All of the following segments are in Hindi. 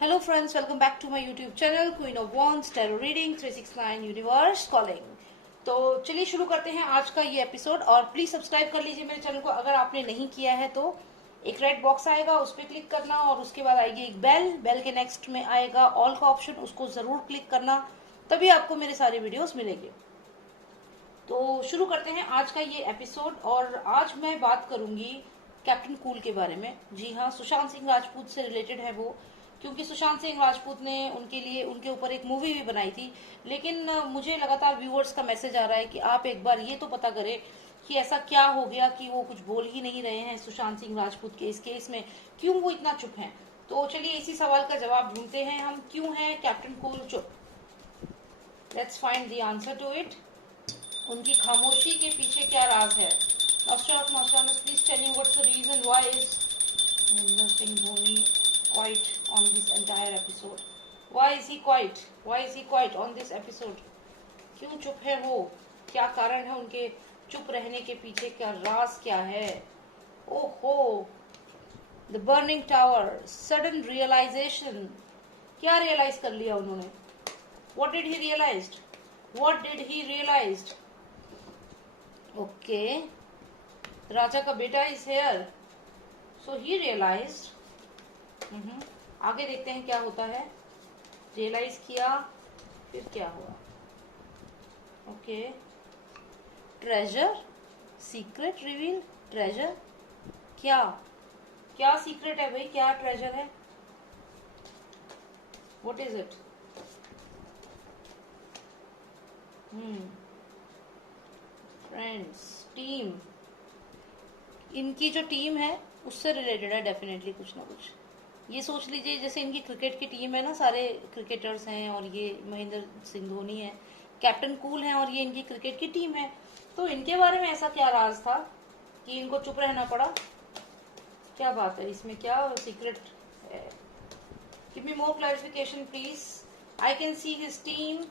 Hello friends, welcome back to my YouTube channel Queen of Wands Tarot Reading 369 Universe Calling। तो चलिए शुरू करते हैं आज का ये एपिसोड। और प्लीज सब्सक्राइब कर लीजिए मेरे चैनल को अगर आपने नहीं किया है। तो एक रेड बॉक्स आएगा, उस पर क्लिक करना और उसके बाद आएगी एक बेल के नेक्स्ट में आएगा ऑल का ऑप्शन, उसको जरूर क्लिक करना, तभी आपको मेरे सारे वीडियोस मिलेंगे। तो शुरू करते हैं आज का ये एपिसोड। और आज मैं बात करूंगी कैप्टन कूल के बारे में। जी हाँ, सुशांत सिंह राजपूत से रिलेटेड है वो, क्योंकि सुशांत सिंह राजपूत ने उनके ऊपर एक मूवी भी बनाई थी। लेकिन मुझे लगातार व्यूअर्स का मैसेज आ रहा है कि आप एक बार ये तो पता करें कि ऐसा क्या हो गया कि वो कुछ बोल ही नहीं रहे हैं सुशांत सिंह राजपूत के इस केस में, क्यों वो इतना चुप हैं। तो चलिए इसी सवाल का जवाब ढूंढते हैं हम, क्यों है कैप्टन कूल चुप। Let's find the answer to it. उनकी खामोशी के पीछे क्या राज है। Master of masters, please tell me what's the reason why is Mahendra Singh Dhoni quiet on this entire episode? Why is he quiet? Why is he quiet on this episode? क्यों चुप है वो? क्या कारण है उनके चुप रहने के पीछे, क्या राज क्या है? ओहो, the burning tower, sudden realisation. क्या रियलाइज कर लिया उन्होंने? What did he realized? What did he realized? Okay, राजा का बेटा is here. So he realized. आगे देखते हैं क्या होता है। रियलाइज किया, फिर क्या हुआ? Okay, treasure, secret reveal, treasure. क्या क्या सीक्रेट है भाई, क्या ट्रेजर है? What is it? Friends, team, इनकी जो टीम है उससे रिलेटेड है डेफिनेटली कुछ ना कुछ। ये सोच लीजिए जैसे इनकी क्रिकेट की टीम है ना, सारे क्रिकेटर्स हैं और ये महेंद्र सिंह धोनी है, कैप्टन कूल है और ये इनकी क्रिकेट की टीम है। तो इनके बारे में ऐसा क्या राज था कि इनको चुप रहना पड़ा? क्या बात है इसमें, क्या सीक्रेट है? Give me more clarification please. I can see his team,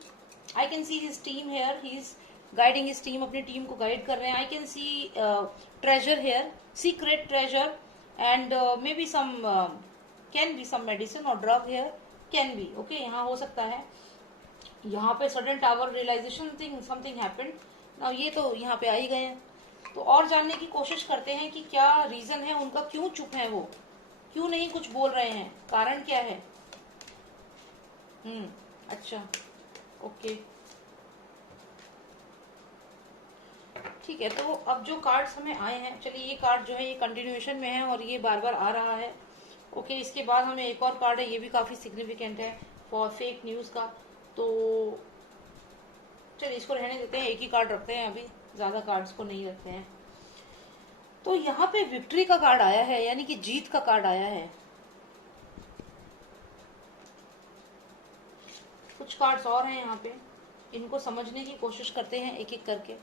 I can see his team here, he is guiding his team, अपनी टीम को गाइड कर रहे हैं। I can see treasure here, secret treasure, and may be some can be some medicine और drug here, can be okay. यहाँ हो सकता है, यहाँ पे sudden tower realization thing something happened ना, ये तो यहाँ पे आ ही गए हैं। तो और जानने की कोशिश करते हैं कि क्या रीजन है उनका, क्यों चुप है वो, क्यों नहीं कुछ बोल रहे हैं, कारण क्या है। अच्छा, ओके, ठीक है। तो अब जो कार्ड्स हमें आए हैं, चलिए ये कार्ड जो है ये कंटिन्यूएशन में है और ये बार बार आ रहा है। ओके, इसके बाद हमें एक और कार्ड है, ये भी काफी सिग्निफिकेंट है फॉर फेक न्यूज का। तो चलिए इसको रहने देते हैं, एक ही कार्ड रखते हैं, अभी ज्यादा कार्ड्स को नहीं रखते हैं। तो यहाँ पे विक्ट्री का कार्ड आया है, यानी कि जीत का कार्ड आया है। कुछ कार्ड्स और हैं यहाँ पे, इनको समझने की कोशिश करते हैं एक एक करके।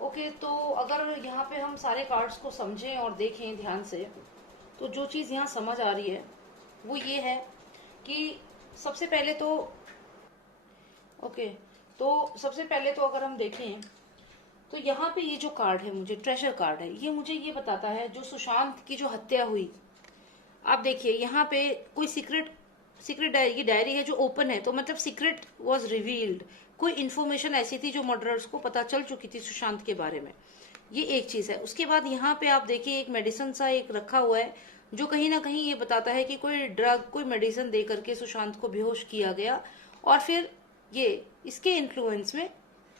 ओके, तो अगर यहाँ पे हम सारे कार्ड्स को समझें और देखें ध्यान से, तो जो चीज यहाँ समझ आ रही है वो ये है कि सबसे पहले तो सबसे पहले तो अगर हम देखें तो यहाँ पे ये जो कार्ड है, मुझे ट्रेजर कार्ड है, ये मुझे ये बताता है जो सुशांत की जो हत्या हुई। आप देखिए यहाँ पे कोई सीक्रेट डायरी, डायरी है जो ओपन है, तो मतलब सीक्रेट वॉज रिवील्ड, कोई इन्फॉर्मेशन ऐसी थी जो मर्डरर्स को पता चल चुकी थी सुशांत के बारे में। ये एक चीज है। उसके बाद यहाँ पे आप देखिए एक मेडिसिन सा एक रखा हुआ है जो कहीं ना कहीं ये बताता है कि कोई ड्रग, कोई मेडिसिन दे करके सुशांत को बेहोश किया गया और फिर ये इसके इन्फ्लुएंस में,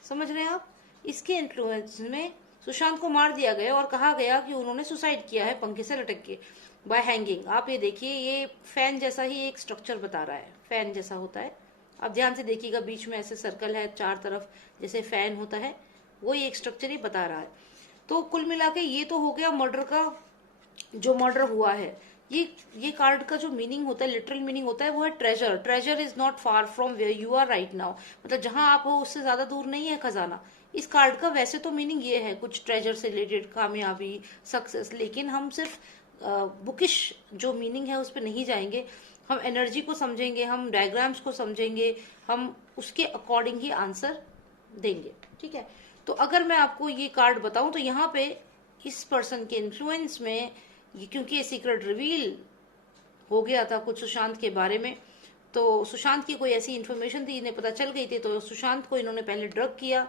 समझ रहे हैं आप, इसके इन्फ्लुएंस में सुशांत को मार दिया गया और कहा गया कि उन्होंने सुसाइड किया है पंखे से लटक के, बाय हैंगिंग। आप ये देखिए, ये फैन जैसा ही एक स्ट्रक्चर बता रहा है, फैन जैसा होता है। आप ध्यान से देखिएगा, बीच में ऐसे सर्कल है, चार तरफ जैसे फैन होता है, वो एक स्ट्रक्चर ही बता रहा है। तो कुल मिला के ये तो हो गया मर्डर का, जो मर्डर हुआ है। ये कार्ड का जो मीनिंग होता है, लिटरल मीनिंग होता है, वो है treasure. Treasure is not far from where you are right now, मतलब जहां आप हो उससे ज्यादा दूर नहीं है खजाना। इस कार्ड का वैसे तो मीनिंग ये है कुछ ट्रेजर से रिलेटेड, कामयाबी, सक्सेस, लेकिन हम सिर्फ बुकिश जो मीनिंग है उस पर नहीं जाएंगे। हम एनर्जी को समझेंगे, हम डायग्राम्स को समझेंगे, हम उसके अकॉर्डिंग ही आंसर देंगे, ठीक है। तो अगर मैं आपको ये कार्ड बताऊं तो यहाँ पे इस पर्सन के इन्फ्लुएंस में, क्योंकि ये सीक्रेट रिवील हो गया था कुछ सुशांत के बारे में। तो सुशांत की कोई ऐसी इन्फॉर्मेशन थी, इन्हें पता चल गई थी, तो सुशांत को इन्होंने पहले ड्रग किया,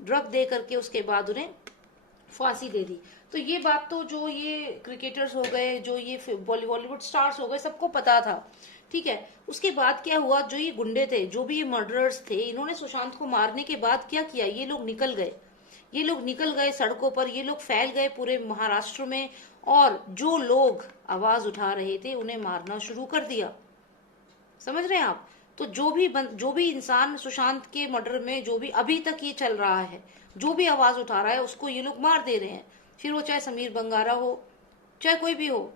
ड्रग दे करके उसके बाद उन्हें फांसी दे दी। तो ये बात तो जो ये क्रिकेटर्स हो गए, जो ये बॉलीवुड स्टार्स हो गए, सबको पता था, ठीक है। उसके बाद क्या हुआ, जो ये गुंडे थे, जो भी ये मर्डरर्स थे, इन्होंने सुशांत को मारने के बाद क्या किया, ये लोग निकल गए, ये लोग निकल गए सड़कों पर, ये लोग फैल गए पूरे महाराष्ट्र में, और जो लोग आवाज उठा रहे थे उन्हें मारना शुरू कर दिया। समझ रहे हैं आप? तो जो भी इंसान सुशांत के मर्डर में, जो भी अभी तक ये चल रहा है, जो भी आवाज उठा रहा है, उसको ये लोग मार दे रहे हैं। फिर वो चाहे समीर बंगारा हो, चाहे कोई भी हो,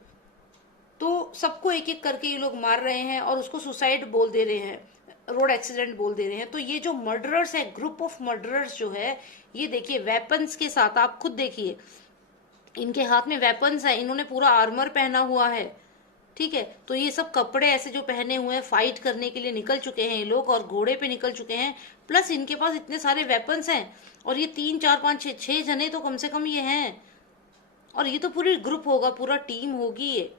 तो सबको एक एक करके ये लोग मार रहे हैं और उसको सुसाइड बोल दे रहे हैं, रोड एक्सीडेंट बोल दे रहे हैं। तो ये जो मर्डरर्स है, ग्रुप ऑफ मर्डरर्स जो है, ये देखिए वेपन्स के साथ, आप खुद देखिए, इनके हाथ में वेपन्स है, इन्होंने पूरा आर्मर पहना हुआ है, ठीक है। तो ये सब कपड़े ऐसे जो पहने हुए हैं, फाइट करने के लिए निकल चुके हैं ये लोग, और घोड़े पे निकल चुके हैं, प्लस इनके पास इतने सारे वेपन्स हैं, और ये 3 4 5 6 जने तो कम से कम ये हैं, और ये तो पूरी ग्रुप होगा, पूरा टीम होगी ये।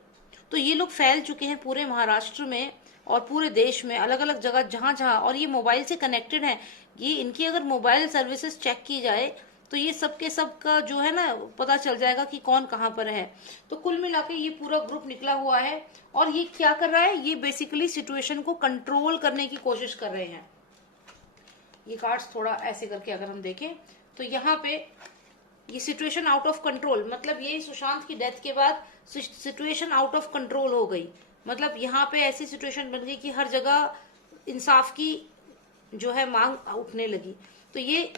तो ये लोग फैल चुके हैं पूरे महाराष्ट्र में और पूरे देश में, अलग अलग जगह जहां जहां, और ये मोबाइल से कनेक्टेड है। ये इनकी अगर मोबाइल सर्विसेज चेक की जाए तो ये सबके सब का जो है ना, पता चल जाएगा कि कौन कहाँ पर है। तो कुल मिला के ये पूरा ग्रुप निकला हुआ है, और ये क्या कर रहा है, ये बेसिकली सिचुएशन को कंट्रोल करने की कोशिश कर रहे हैं। ये कार्ड्स थोड़ा ऐसे करके अगर हम देखें तो यहाँ पे ये सिचुएशन आउट ऑफ कंट्रोल, मतलब ये सुशांत की डेथ के बाद सिचुएशन आउट ऑफ कंट्रोल हो गई। मतलब यहाँ पे ऐसी सिचुएशन बन गई कि हर जगह इंसाफ की जो है मांग उठने लगी। तो ये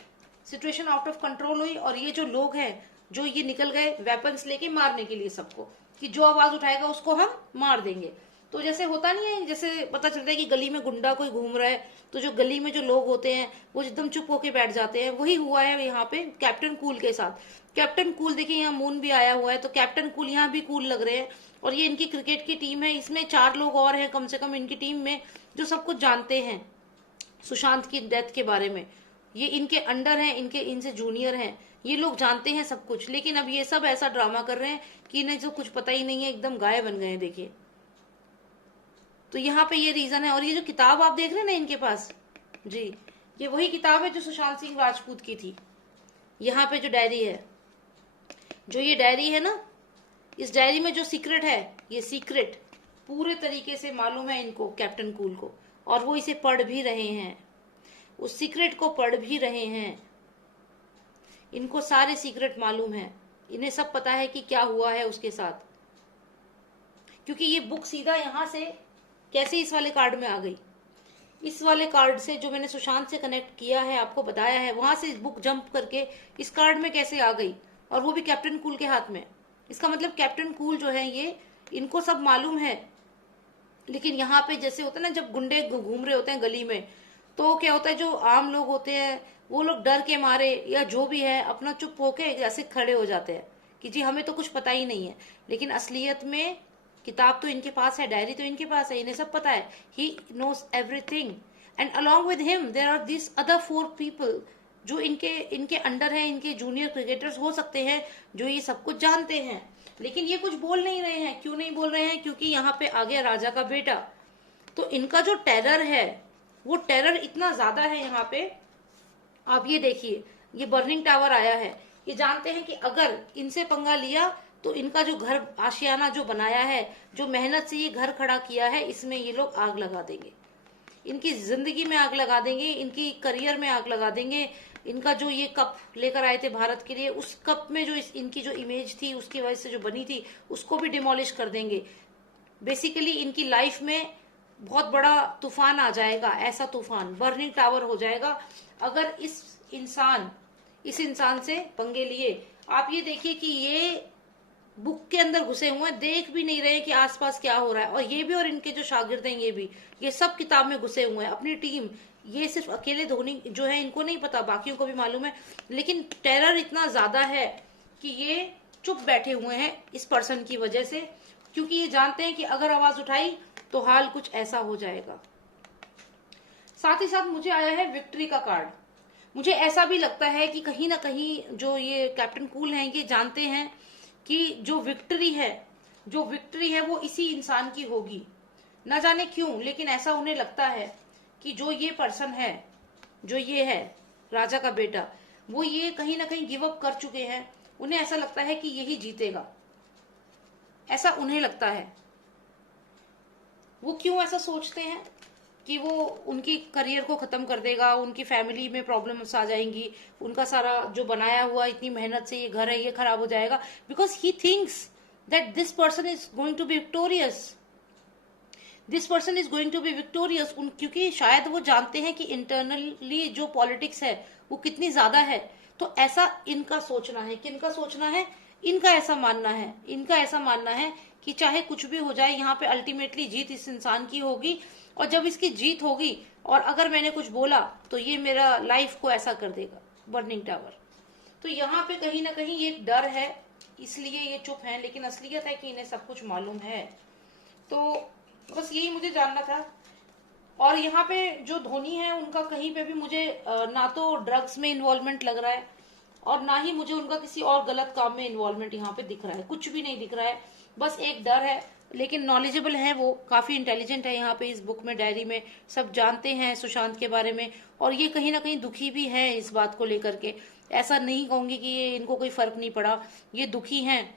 सिचुएशन आउट ऑफ कंट्रोल हुई, और ये जो लोग हैं, जो ये निकल गए वेपन्स लेके मारने के लिए सबको, कि जो आवाज उठाएगा उसको हम मार देंगे। तो जैसे होता नहीं है, जैसे पता चलता है कि गली में गुंडा कोई घूम रहा है, तो जो गली में जो लोग होते हैं वो एकदम चुप होके बैठ जाते हैं। वही हुआ है यहाँ पे कैप्टन कूल के साथ। कैप्टन कूल देखिए, यहाँ मून भी आया हुआ है, तो कैप्टन कूल यहाँ भी कूल लग रहे हैं। और ये इनकी क्रिकेट की टीम है, इसमें 4 लोग और हैं कम से कम इनकी टीम में, जो सब कुछ जानते हैं सुशांत की डेथ के बारे में। ये इनके अंडर हैं, इनसे जूनियर हैं, ये लोग जानते हैं सब कुछ। लेकिन अब ये सब ऐसा ड्रामा कर रहे हैं कि इन्हें जो कुछ पता ही नहीं है, एकदम गायब बन गए हैं, देखिए। तो यहाँ पे ये रीजन है। और ये जो किताब आप देख रहे हैं ना इनके पास, जी, ये वही किताब है जो सुशांत सिंह राजपूत की थी। यहाँ पे जो डायरी है, जो ये डायरी है ना, इस डायरी में जो सीक्रेट है, ये सीक्रेट पूरे तरीके से मालूम है इनको, कैप्टन कूल को, और वो इसे पढ़ भी रहे हैं, उस सीक्रेट को पढ़ भी रहे हैं। इनको सारे सीक्रेट मालूम है, इन्हें सब पता है कि क्या हुआ है उसके साथ। क्योंकि ये बुक सीधा यहां से कैसे इस वाले कार्ड में आ गई, इस वाले कार्ड से जो मैंने सुशांत से कनेक्ट किया है, आपको बताया है, वहां से इस बुक जंप करके इस कार्ड में कैसे आ गई, और वो भी कैप्टन कूल के हाथ में। इसका मतलब कैप्टन कूल जो है, ये इनको सब मालूम है। लेकिन यहाँ पे जैसे होता है ना, जब गुंडे घूम रहे होते हैं गली में, तो क्या होता है, जो आम लोग होते हैं वो लोग डर के मारे या जो भी है अपना चुप होके ऐसे खड़े हो जाते हैं कि जी हमें तो कुछ पता ही नहीं है। लेकिन असलियत में किताब तो इनके पास है, डायरी तो इनके पास है, इन्हें सब पता है। He knows everything, and along with him there are this other 4 people जो इनके अंडर है, इनके जूनियर क्रिकेटर्स हो सकते हैं, जो ये सब कुछ जानते हैं। लेकिन ये कुछ बोल नहीं रहे हैं। क्यों नहीं बोल रहे हैं? क्योंकि यहाँ पे आ गया राजा का बेटा। तो इनका जो टेरर है, वो टेरर इतना ज्यादा है यहाँ पे। आप ये देखिए, ये बर्निंग टावर आया है। ये जानते हैं कि अगर इनसे पंगा लिया तो इनका जो घर आशियाना जो बनाया है, जो मेहनत से ये घर खड़ा किया है, इसमें ये लोग आग लगा देंगे, इनकी जिंदगी में आग लगा देंगे, इनकी करियर में आग लगा देंगे। इनका जो ये कप लेकर आए थे भारत के लिए, उस कप में जो इनकी जो इमेज थी, उसकी वजह से जो बनी थी, उसको भी डिमोलिश कर देंगे। बेसिकली इनकी लाइफ में बहुत बड़ा तूफान आ जाएगा, ऐसा तूफान, बर्निंग टावर हो जाएगा अगर इस इंसान से पंगे लिए। आप ये देखिए कि ये बुक के अंदर घुसे हुए हैं, देख भी नहीं रहे कि आसपास क्या हो रहा है। और ये भी, और इनके जो शागिर्द हैं ये भी, ये सब किताब में घुसे हुए हैं, अपनी टीम। ये सिर्फ अकेले धोनी जो है इनको नहीं पता, बाकियों को भी मालूम है। लेकिन टेरर इतना ज्यादा है कि ये चुप बैठे हुए हैं इस पर्सन की वजह से, क्योंकि ये जानते हैं कि अगर आवाज उठाई तो हाल कुछ ऐसा हो जाएगा। साथ ही साथ मुझे आया है विक्ट्री का कार्ड। मुझे ऐसा भी लगता है कि कहीं ना कहीं जो ये कैप्टन कूल हैं, ये जानते हैं कि जो विक्ट्री है जो विक्ट्री है वो इसी इंसान की होगी। न जाने क्यों, लेकिन ऐसा उन्हें लगता है कि जो ये पर्सन है, जो ये है राजा का बेटा, वो ये कहीं ना कहीं गिव अप कर चुके हैं। उन्हें ऐसा लगता है कि यही जीतेगा, ऐसा उन्हें लगता है। वो क्यों ऐसा सोचते हैं कि वो उनकी करियर को खत्म कर देगा, उनकी फैमिली में प्रॉब्लम्स आ जाएंगी, उनका सारा जो बनाया हुआ इतनी मेहनत से ये घर है ये खराब हो जाएगा, because he thinks that this person is going to be victorious, this person is going to be victorious. क्योंकि शायद वो जानते हैं कि इंटरनली जो पॉलिटिक्स है वो कितनी ज्यादा है। तो ऐसा इनका सोचना है, किनका सोचना है, इनका ऐसा मानना है, इनका ऐसा मानना है कि चाहे कुछ भी हो जाए, यहाँ पे अल्टीमेटली जीत इस इंसान की होगी, और जब इसकी जीत होगी और अगर मैंने कुछ बोला तो ये मेरा लाइफ को ऐसा कर देगा, बर्निंग टावर। तो यहाँ पे कहीं ना कहीं ये डर है, इसलिए ये चुप है, लेकिन असलियत है कि इन्हें सब कुछ मालूम है। तो बस यही मुझे जानना था। और यहाँ पे जो धोनी है उनका कहीं पे भी मुझे ना तो ड्रग्स में इन्वॉल्वमेंट लग रहा है और ना ही मुझे उनका किसी और गलत काम में इन्वॉल्वमेंट यहाँ पे दिख रहा है, कुछ भी नहीं दिख रहा है। बस एक डर है, लेकिन नॉलेजेबल है, वो काफी इंटेलिजेंट है। यहाँ पे इस बुक में, डायरी में सब जानते हैं सुशांत के बारे में, और ये कहीं ना कहीं दुखी भी है इस बात को लेकर के। ऐसा नहीं कहूंगी कि ये इनको कोई फर्क नहीं पड़ा, ये दुखी हैं।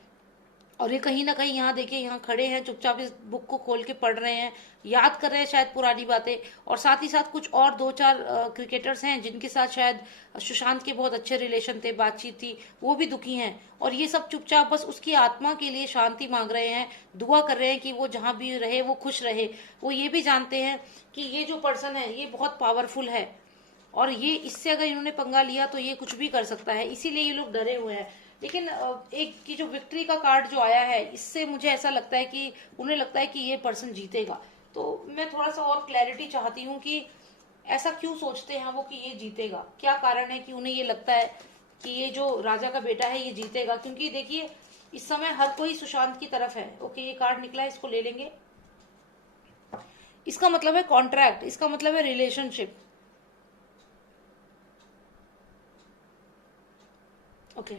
और ये कहीं ना कहीं यहाँ देखिए, यहाँ खड़े हैं चुपचाप, इस बुक को खोल के पढ़ रहे हैं, याद कर रहे हैं शायद पुरानी बातें। और साथ ही साथ कुछ और 2-4 क्रिकेटर्स हैं जिनके साथ शायद सुशांत के बहुत अच्छे रिलेशन थे, बातचीत थी, वो भी दुखी हैं। और ये सब चुपचाप बस उसकी आत्मा के लिए शांति मांग रहे हैं, दुआ कर रहे हैं कि वो जहां भी रहे वो खुश रहे। वो ये भी जानते हैं कि ये जो पर्सन है ये बहुत पावरफुल है, और ये इससे अगर इन्होंने पंगा लिया तो ये कुछ भी कर सकता है, इसीलिए ये लोग डरे हुए हैं। लेकिन एक की जो विक्ट्री का कार्ड जो आया है, इससे मुझे ऐसा लगता है कि उन्हें लगता है कि ये पर्सन जीतेगा। तो मैं थोड़ा सा और क्लैरिटी चाहती हूँ कि ऐसा क्यों सोचते हैं वो कि ये जीतेगा, क्या कारण है कि उन्हें ये लगता है कि ये जो राजा का बेटा है ये जीतेगा। क्योंकि देखिए इस समय हर कोई सुशांत की तरफ है। ओके, ये कार्ड निकला है, इसको ले लेंगे। इसका मतलब है कॉन्ट्रैक्ट, इसका मतलब है रिलेशनशिप। ओके,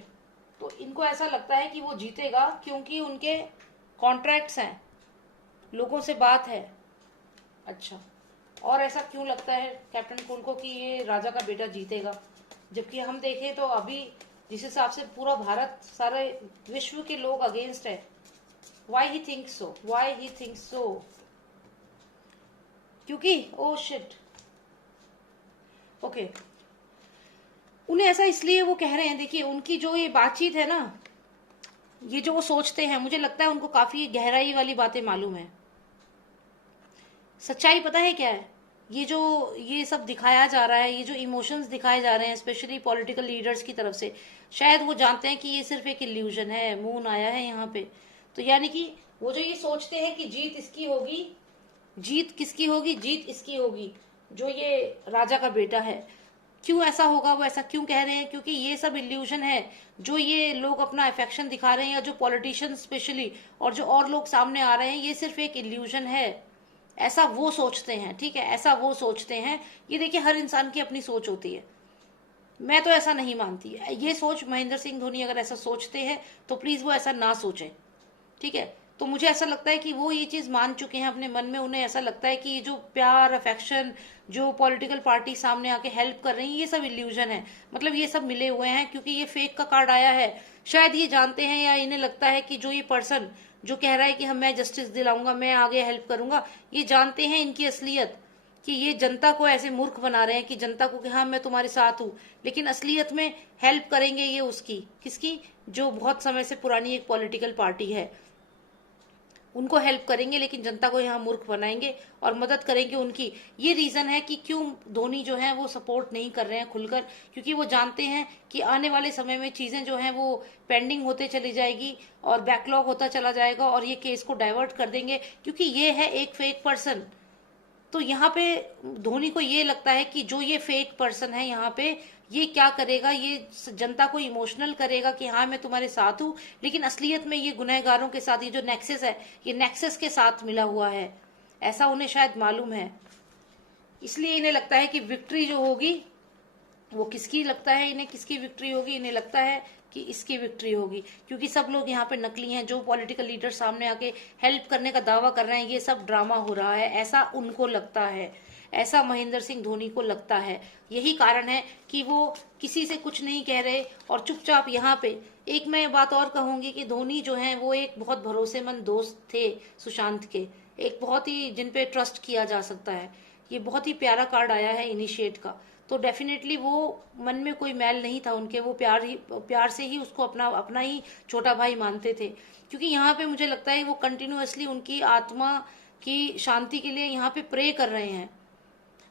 तो इनको ऐसा लगता है कि वो जीतेगा क्योंकि उनके कॉन्ट्रैक्ट्स हैं, लोगों से बात है। अच्छा, और ऐसा क्यों लगता है कैप्टन कूल को कि ये राजा का बेटा जीतेगा, जबकि हम देखें तो अभी जिस हिसाब से पूरा भारत, सारे विश्व के लोग अगेंस्ट है। Why he thinks so, why he thinks so, क्योंकि ओ शिट। ओके, उन्हें ऐसा इसलिए वो कह रहे हैं, देखिए उनकी जो ये बातचीत है ना, ये जो वो सोचते हैं, मुझे लगता है उनको काफी गहराई वाली बातें मालूम है। सच्चाई पता है क्या है, ये जो ये सब दिखाया जा रहा है, ये जो इमोशंस दिखाए जा रहे हैं स्पेशली पॉलिटिकल लीडर्स की तरफ से, शायद वो जानते हैं कि ये सिर्फ एक इल्यूजन है, मून आया है यहाँ पे। तो यानी कि वो जो ये सोचते हैं कि जीत इसकी होगी, जीत किसकी होगी, जीत इसकी होगी, जो ये राजा का बेटा है। क्यों ऐसा होगा, वो ऐसा क्यों कह रहे हैं, क्योंकि ये सब इल्यूजन है। जो ये लोग अपना अफेक्शन दिखा रहे हैं, या जो पॉलिटिशियन स्पेशली और जो और लोग सामने आ रहे हैं, ये सिर्फ एक इल्यूजन है, ऐसा वो सोचते हैं। ठीक है, ऐसा वो सोचते हैं। ये देखिए हर इंसान की अपनी सोच होती है, मैं तो ऐसा नहीं मानती। ये सोच महेंद्र सिंह धोनी अगर ऐसा सोचते हैं तो प्लीज वो ऐसा ना सोचें। ठीक है, तो मुझे ऐसा लगता है कि वो ये चीज मान चुके हैं अपने मन में। उन्हें ऐसा लगता है कि ये जो प्यार, अफेक्शन, जो पॉलिटिकल पार्टी सामने आके हेल्प कर रही है, ये सब इल्यूजन है। मतलब ये सब मिले हुए हैं, क्योंकि ये फेक का कार्ड आया है। शायद ये जानते हैं, या इन्हें लगता है कि जो ये पर्सन जो कह रहा है कि हम मैं जस्टिस दिलाऊंगा, मैं आगे हेल्प करूंगा, ये जानते हैं इनकी असलियत, कि ये जनता को ऐसे मूर्ख बना रहे हैं कि जनता को कि हाँ मैं तुम्हारे साथ हूँ, लेकिन असलियत में हेल्प करेंगे ये उसकी, किसकी, जो बहुत समय से पुरानी एक पॉलिटिकल पार्टी है, उनको हेल्प करेंगे, लेकिन जनता को यहाँ मूर्ख बनाएंगे और मदद करेंगे उनकी। ये रीजन है कि क्यों धोनी जो है वो सपोर्ट नहीं कर रहे हैं खुलकर, क्योंकि वो जानते हैं कि आने वाले समय में चीजें जो हैं वो पेंडिंग होते चली जाएगी और बैकलॉग होता चला जाएगा, और ये केस को डाइवर्ट कर देंगे, क्योंकि ये है एक फेक पर्सन। तो यहाँ पे धोनी को ये लगता है कि जो ये फेक पर्सन है यहाँ पे, ये क्या करेगा, ये जनता को इमोशनल करेगा कि हाँ मैं तुम्हारे साथ हूँ, लेकिन असलियत में ये गुनहगारों के साथ, ये जो नेक्सस है, ये नेक्सस के साथ मिला हुआ है, ऐसा उन्हें शायद मालूम है। इसलिए इन्हें लगता है कि विक्ट्री जो होगी वो किसकी लगता है, इन्हें किसकी विक्ट्री होगी, इन्हें लगता है कि इसकी विक्ट्री होगी, क्योंकि सब लोग यहाँ पे नकली हैं। जो पॉलिटिकल लीडर सामने आके हेल्प करने का दावा कर रहे हैं, ये सब ड्रामा हो रहा है, ऐसा उनको लगता है, ऐसा महेंद्र सिंह धोनी को लगता है। यही कारण है कि वो किसी से कुछ नहीं कह रहे और चुपचाप यहाँ पे। एक मैं बात और कहूंगी कि धोनी जो है वो एक बहुत भरोसेमंद दोस्त थे सुशांत के, एक बहुत ही जिन पे ट्रस्ट किया जा सकता है। ये बहुत ही प्यारा कार्ड आया है इनिशिएट का, तो डेफिनेटली वो मन में कोई मैल नहीं था उनके, वो प्यार से ही उसको अपना अपना ही छोटा भाई मानते थे। क्योंकि यहाँ पे मुझे लगता है वो कंटिन्यूअसली उनकी आत्मा की शांति के लिए यहाँ पे प्रे कर रहे हैं,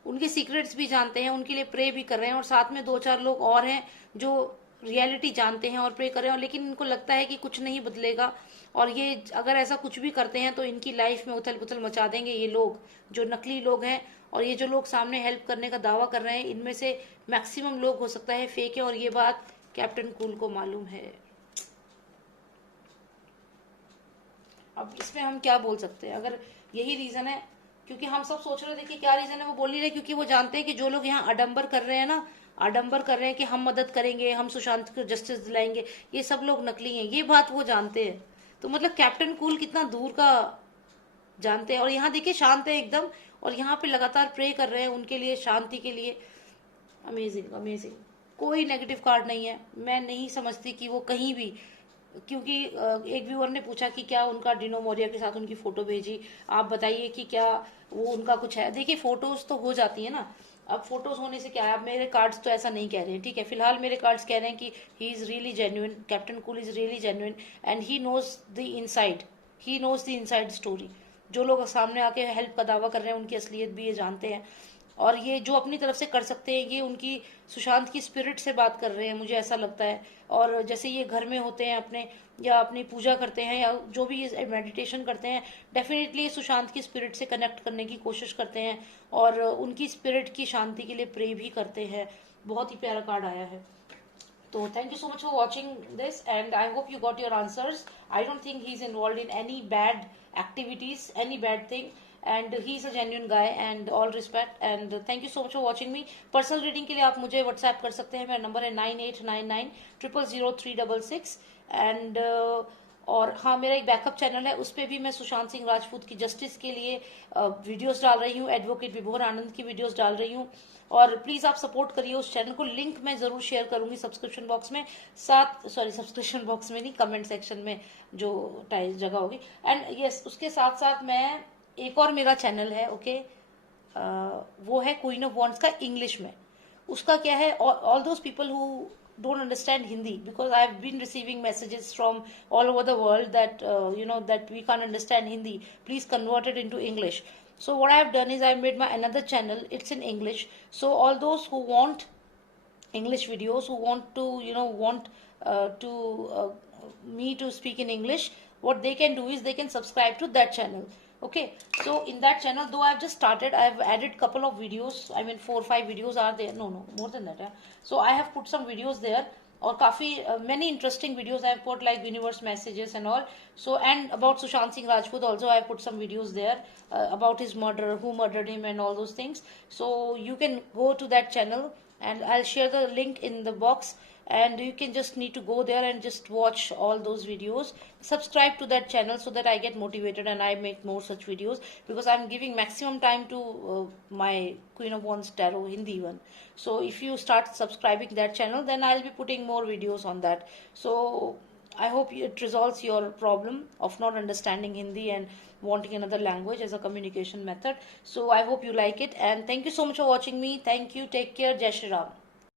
उनके सीक्रेट्स भी जानते हैं, उनके लिए प्रे भी कर रहे हैं, और साथ में 2-4 लोग और हैं जो रियलिटी जानते हैं और प्रे कर रहे हैं, लेकिन इनको लगता है कि कुछ नहीं बदलेगा, और ये अगर ऐसा कुछ भी करते हैं तो इनकी लाइफ में उथल पुथल मचा देंगे ये लोग, जो नकली लोग हैं। और ये जो लोग सामने हेल्प करने का दावा कर रहे हैं, इनमें से मैक्सिमम लोग हो सकता है फेक है, और ये बात कैप्टन कूल को मालूम है। अब इसमें हम क्या बोल सकते हैं, अगर यही रीजन है, क्योंकि हम सब सोच रहे थे कि क्या रीजन है, वो बोल नहीं रहे, क्योंकि वो जानते हैं कि जो लोग यहाँ आडंबर कर रहे हैं ना, आडंबर कर रहे हैं कि हम मदद करेंगे, हम सुशांत को जस्टिस दिलाएंगे, ये सब लोग नकली हैं, ये बात वो जानते हैं। तो मतलब कैप्टन कूल कितना दूर का जानते हैं। और यहाँ देखिए शांत है एकदम, और यहाँ पे लगातार प्रे कर रहे हैं उनके लिए, शांति के लिए। अमेजिंग अमेजिंग, कोई नेगेटिव कार्ड नहीं है। मैं नहीं समझती कि वो कहीं भी, क्योंकि एक व्यूअर ने पूछा कि क्या उनका डिनो मोरिया के साथ उनकी फोटो भेजी, आप बताइए कि क्या वो उनका कुछ है। देखिए फोटोज तो हो जाती है ना, अब फोटोज होने से क्या है, अब मेरे कार्ड्स तो ऐसा नहीं कह रहे हैं, ठीक है, फिलहाल मेरे कार्ड्स कह रहे हैं कि he is really genuine, captain cool is really genuine and he knows the inside, he knows the inside story. जो लोग सामने आके हेल्प का दावा कर रहे हैं उनकी असलियत भी ये जानते हैं, और ये जो अपनी तरफ से कर सकते हैं, ये उनकी सुशांत की स्पिरिट से बात कर रहे हैं, मुझे ऐसा लगता है। और जैसे ये घर में होते हैं अपने, या अपनी पूजा करते हैं, या जो भी मेडिटेशन करते हैं, डेफिनेटली सुशांत की स्पिरिट से कनेक्ट करने की कोशिश करते हैं, और उनकी स्पिरिट की शांति के लिए प्रे भी करते हैं। बहुत ही प्यारा कार्ड आया है। तो thank you so much for watching this, and I hope you got your answers. I don't think he's involved in any bad activities, any bad thing, and he's a genuine guy, and all respect, and thank you so much for watching me. Personal reading के लिए आप मुझे WhatsApp कर सकते हैं, मेरा नंबर है 9899000366, and और हाँ, मेरा एक बैकअप चैनल है, उस पर भी मैं सुशांत सिंह राजपूत की जस्टिस के लिए वीडियोस डाल रही हूँ, एडवोकेट विभोर आनंद की वीडियोस डाल रही हूँ, और प्लीज आप सपोर्ट करिए उस चैनल को। लिंक मैं जरूर शेयर करूंगी सब्सक्रिप्शन बॉक्स में, सब्सक्रिप्शन बॉक्स में नहीं, कमेंट सेक्शन में जो जगह होगी। एंड यस, उसके साथ साथ मैं एक और मेरा चैनल है, ओके, वो है क्वीन ऑफ वॉन्ड्स का इंग्लिश में। उसका क्या है, all those people who don't understand Hindi, because I've been receiving messages from all over the world that that we can't understand Hindi, please convert it into English. So what I've done is I've made my another channel, it's in English, so all those who want English videos, who want to me to speak in English, what they can do is they can subscribe to that channel. Okay, so in that channel, though I've just started, I've added couple of videos, I mean 4-5 videos are there, no more than that, so I have put some videos there, or काफी many interesting videos I have put, like universe messages and all. So, and about Sushant Singh Rajput also I have put some videos there about his murder, who murdered him, and all those things. So you can go to that channel, and I'll share the link in the box, and you can just need to go there and just watch all those videos. Subscribe to that channel so that I get motivated and I make more such videos, because I'm giving maximum time to my Queen of Wands Tarot Hindi one. So if you start subscribing that channel, then I'll be putting more videos on that. So I hope it resolves your problem of not understanding Hindi and wanting another language as a communication method. So I hope you like it, and thank you so much for watching me. Thank you, take care, Jai Shri Ram.